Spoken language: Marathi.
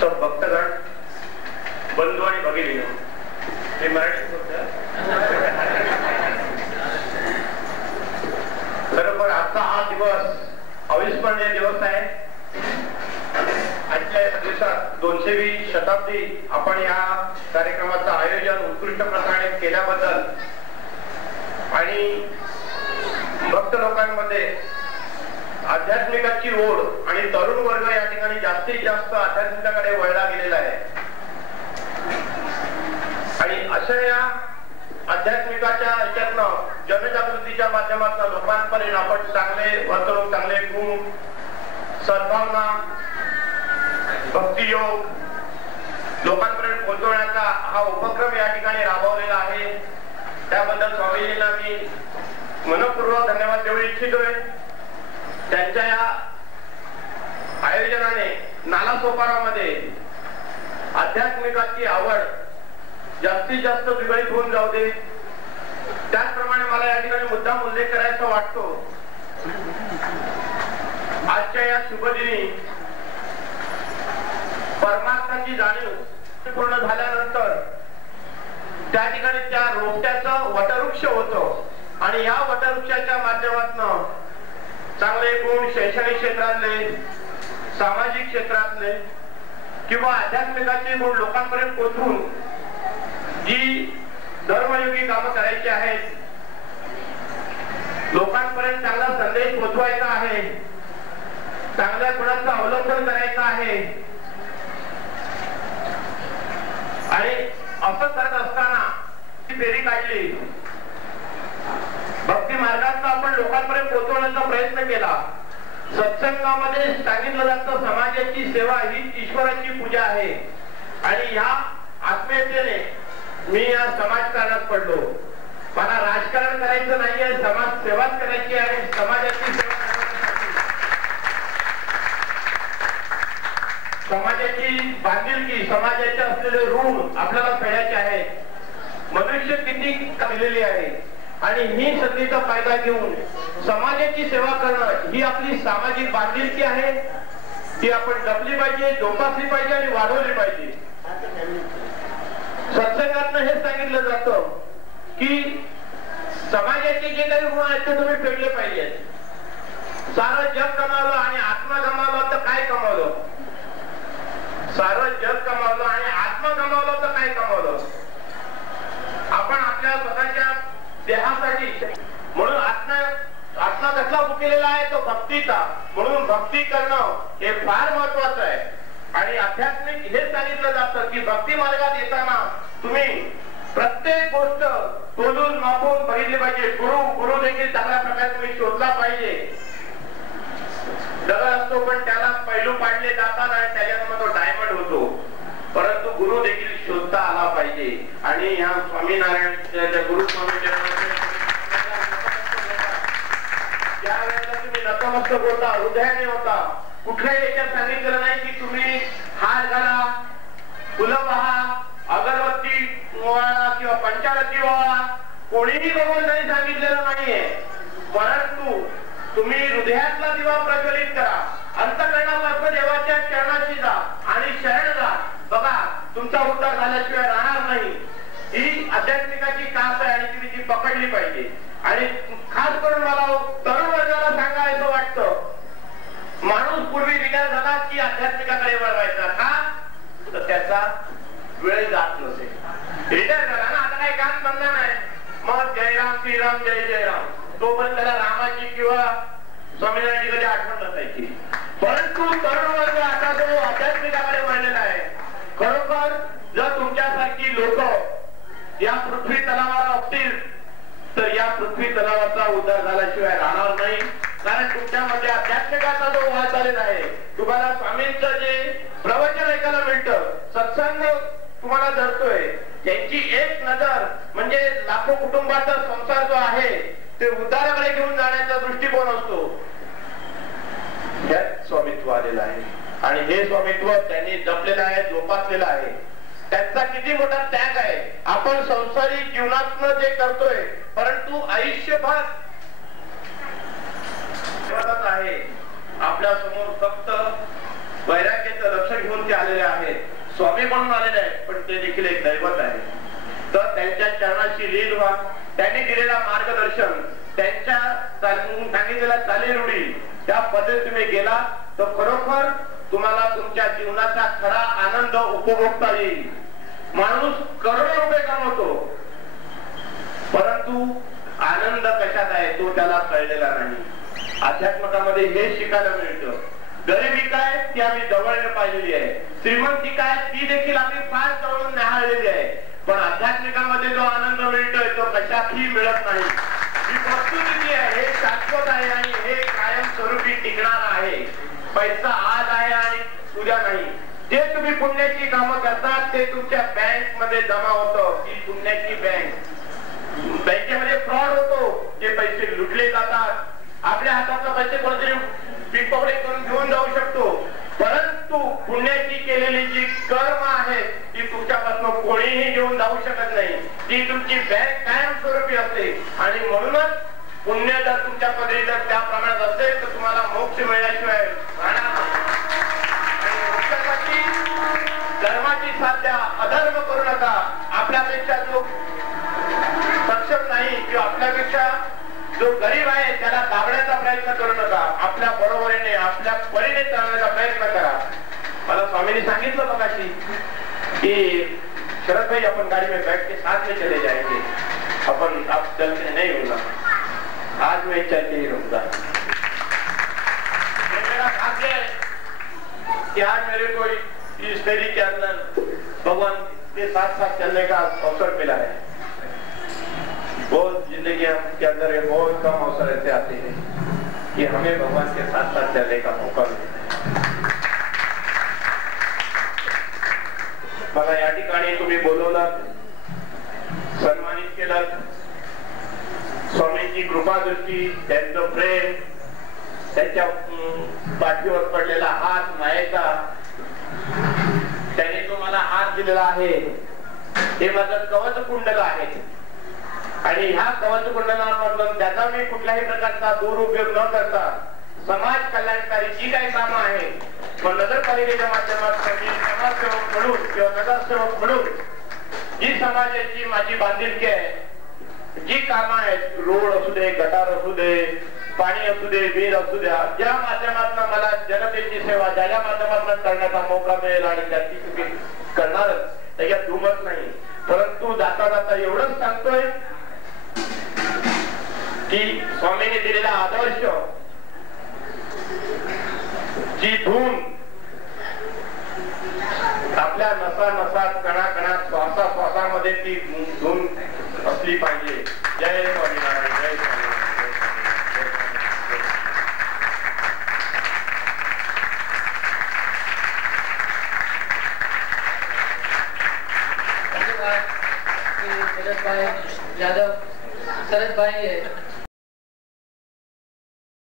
सब भक्तगण, बंधू आणि भगिनी, हे मराठी बरोबर. आजचा हा दिवस अविस्मरणीय दिवस आहे. आजच्या या दिवसात 220 शताब्दी आपण या कार्यक्रमाचं आयोजन उत्कृष्ट प्रकारे केल्याबद्दल आणि भक्त लोकांमध्ये आध्यात्मिकाची ओढ आणि तरुण वर्ग या ठिकाणी जास्तीत जास्त आध्यात्मिकाकडे वळला गेलेला आहे. आणि अशा या आध्यात्मिकाच्या याच्यातनं जनजागृतीच्या माध्यमातून लोकांपर्यंत आपण चांगले वर्तणूक, चांगले गुण, सद्भावना, भक्तियोग लोकांपर्यंत पोहोचवण्याचा हा उपक्रम या ठिकाणी राबवलेला आहे. त्याबद्दल स्वामीजींना मी मनपूर्वक धन्यवाद देऊ इच्छितोय. त्यांच्या या आयोजनाने नालासोपारामध्ये आध्यात्मिकाची आवड जास्तीत जास्त विगळीत होऊन जाऊ दे. त्याचप्रमाणे मला या ठिकाणी मुद्दाम उल्लेख करायचा वाटतो. आजच्या या शुभदिनी परमार्थाची जाणीव पूर्ण झाल्यानंतर त्या ठिकाणी त्या रोपट्याचं वटवृक्ष होतं आणि या वटवृक्षाच्या माध्यमातून चांगले गुण शैक्षणिक क्षेत्रातले, सामाजिक क्षेत्रातले किंवा आध्यात्मिकाचे गुण लोकांपर्यंत पोहोचवून जी धर्मयोगी कामं करायची आहेत, लोकांपर्यंत चांगला संदेश पोहोचवायचा आहे, चांगल्या गुणांचं अवलंबन करायचं आहे. आणि असं करत असताना फेरी काढली, भक्ती मार्गाचा आपण लोकांपर्यंत पोहोचवण्याचा प्रयत्न केला. सत्संगामध्ये सांगितलं जातं समाजाची सेवा ही ईश्वराची पूजा आहे. आणि या आत्मीयतेने मी या समाजकारणात पडलो. मला राजकारण करायचं नाहीये, समाज सेवाच करायची आहे. समाजाची सेवा समाजाची बांधिलकी, समाजाचे असलेले ऋण आपल्याला फेडायचे आहे. मनुष्य किती दिलेली आहे आणि ही संधीचा फायदा घेऊन समाजाची सेवा करणं ही आपली सामाजिक बांधिलकी आहे. ती आपण जपली पाहिजे, जोपासली पाहिजे आणि वाढवली पाहिजे. सत्संगातनं हे सांगितलं जातं की समाजाचे जे काही ऋण आहेत ते तुम्ही फेडले पाहिजेत. सारं जग कमावलं आणि आत्मा गमावलं तर काय कमावलं? सारं जग कमावलं आणि आत्मा गमावलं तर काय कमावलं? आपण आपल्या स्वतःच्या देहासाठी, म्हणून आत्मा कसला भुकेलेला आहे तो भक्तीचा. म्हणून भक्ती करणं हे फार महत्वाचं आहे. आणि आध्यात्मिक हे सांगितलं जातं की भक्ती मार्गात येताना तुम्ही प्रत्येक गोष्ट तोलून मापून बघितली पाहिजे. गुरु देखील चांगल्या प्रकारे तुम्ही शोधला पाहिजे. दगड असतो पण त्याला पैलू पाडले जातात आणि त्याच्यात तो डायमंड होतो. परंतु गुरु देखील शोधता आला पाहिजे. आणि ह्या स्वामीनारायण गुरु स्वामी ज्या वेळेला तुम्ही नतमस्तक होता, हृदयाने होता, कुठल्याही याच्यात सांगितलेलं नाही की तुम्ही हार घाला, फुलं वाहा, अगरबत्ती वाळा किंवा पंचारती वाळा. कोणीही बघून नाही सांगितलेलं नाहीये. परंतु तुम्ही हृदयातला दिवा प्रज्वलित करा, अंतःकरणापासून देवाच्या चरणाशी जा आणि शरण जा. बघा तुमचा उद्धार झाल्याशिवाय राहणार नाही. ही आध्यात्मिकाची कास आहे आणि तुम्ही ती पकडली पाहिजे. आणि खास करून मला तरुण वर्गाला सांगायचं वाटतं, माणूस पूर्वी रिटायर झाला की आध्यात्मिकाकडे वळवायचा का? तर त्याचा वेळ जात नसे. रिटायर झाला ना, आता काही काम धंदा नाही, मग जयराम श्रीराम जय जयराम, तोपर्यंत त्याला रामाची किंवा स्वामीनारायणची कधी आठवण नसायची. परंतु तरुण वर्ग आता जो आध्यात्मिकाकडे वळलेला आहे. खरोखर जर तुमच्यासारखी लोक या पृथ्वी तलावावर असतील तर या पृथ्वी तलावाचा उद्धार झाल्याशिवाय राहणार नाही. कारण तुमच्यामध्ये आध्यात्मिकाचा जो वाद झालेला आहे, तुम्हाला स्वामींचं जे प्रवचन ऐकायला मिळतं, सत्संग तुम्हाला धरतोय, त्यांची एक नजर म्हणजे लाखो कुटुंबाचा संसार जो आहे ते उद्धाराकडे घेऊन जाण्याचा दृष्टिकोन असतो. यात स्वामित्व आलेलं आहे आणि हे स्वामित्व त्यांनी जपलेलं आहे, जोपासलेलं आहे. त्यांचा किती मोठा त्याग आहे. आपण संसारी जीवनातनं जे करतोय, परंतु आयुष्यभर आहे आपल्या समोर फक्त वैराग्याचं लक्ष घेऊन म्हणून ते आलेले आहेत, स्वामी म्हणून आलेले आहेत, पण ते देखील एक दैवत आहे. तर त्यांच्या चरणाची लीन व्हा, त्यांनी दिलेला मार्गदर्शन, त्यांच्या सांगितलेल्या चालीरूढी त्या पद्धतीने तुम्ही गेला तर खरोखर तुम्हाला तुमच्या जीवनाचा खरा आनंद उपभोगता येईल. माणूस करोडो रुपये कमवतो, परंतु आनंद कशात आहे तो त्याला कळलेला नाही. अध्यात्मकामध्ये हे शिकायला मिळतं. गरिबी काय ती आम्ही जवळने पाहिलेली आहे, श्रीमंती काय ती देखील आम्ही फार जवळून न्याहाळलेली आहे, पण आध्यात्मिकामध्ये जो आनंद मिळतोय तो कशातही मिळत नाही. ही वस्तुस्थिती आहे, हे शाश्वत आहे आणि हे कायमस्वरूपी टिकणार आहे. पैसा आज आहे आणि उद्या नाही. जे तुम्ही पुण्याची कामं करतात ते तुमच्या बँक मध्ये जमा होतं. ही पुण्याची बँक, बँकेमध्ये फ्रॉड होतो, जे पैसे लुटले जातात. आपल्या हातातले पैसे कोणतरी पिकपॉकेट करून घेऊन जाऊ शकतो, परंतु पुण्याची केलेली जी कर्म आहे ती तुमच्यापासून कोणीही घेऊन जाऊ शकत नाही. ती तुमची बँक कायमस्वरूपी असते आणि म्हणूनच पुण्य जर तुमच्याकडे जर त्या प्रमाणात असेल तर तुम्हाला मोक्ष मिळण्याशिवाय राहणार नाही. धर्माची साध्या अधर्म करू नका. आपल्यापेक्षा जो सक्षम नाही किंवा आपल्यापेक्षा जो गरीब आहे त्याला दाबण्याचा प्रयत्न करू नका. आपल्या बरोबरीने आपल्या परीने चालण्याचा प्रयत्न करा. मला स्वामींनी सांगितलं मगाशी की शरद भाई अपन गाड़ी में बैठ के साथ में चले जाएंगे, अपन अब चलते नहीं होगा, आज मैं चल के ही रहूंगा. मेरा भाग्य है कि आज मेरे को इस फेरी के अंदर भगवान के साथ साथ चलने का अवसर मिला है. बहुत जिंदगी के अंदर बहुत कम अवसर ऐसे आते हैं कि हमें भगवान के साथ साथ चलने का मौका मिलता है. मला या ठिकाणी तुम्ही बोलवलं, सन्मानित केलं. स्वामींची कृपादृष्टी, त्यांचं प्रेम, त्यांच्या पाठीवर पडलेला हात मायेचा, त्याने तुम्हाला हात दिलेला आहे. हे माझं कवच कुंडल आहे आणि ह्या कवच कुंडलामधून त्याचा मी कुठल्याही प्रकारचा दुरुपयोग न करता समाज कल्याणकारी जी काही कामं आहेत, मग नगरपालिकेच्या माध्यमातून मी समाजसेवक म्हणून किंवा नगरसेवक म्हणून जी समाजाची माझी बांधिलकी आहे, जी कामं आहेत, रोड असू दे, गटार असू दे, पाणी असू दे, वीज असू द्या, ज्या माध्यमातून मला जनतेची सेवा ज्या माध्यमातून करण्याचा मौका मिळेल आणि त्याची तुम्ही करणारच, त्याच्यात दुमत नाही. परंतु जाता जाता एवढंच सांगतोय की स्वामींनी दिलेला आदर्श, जी धून आपल्या नसा नसात, कणा कणात, श्वासा श्वासामध्ये ती धून असली पाहिजे. जय स्वामीनारायण, जय स्वामीनारायण. शरद भाई यादव, शरद भाई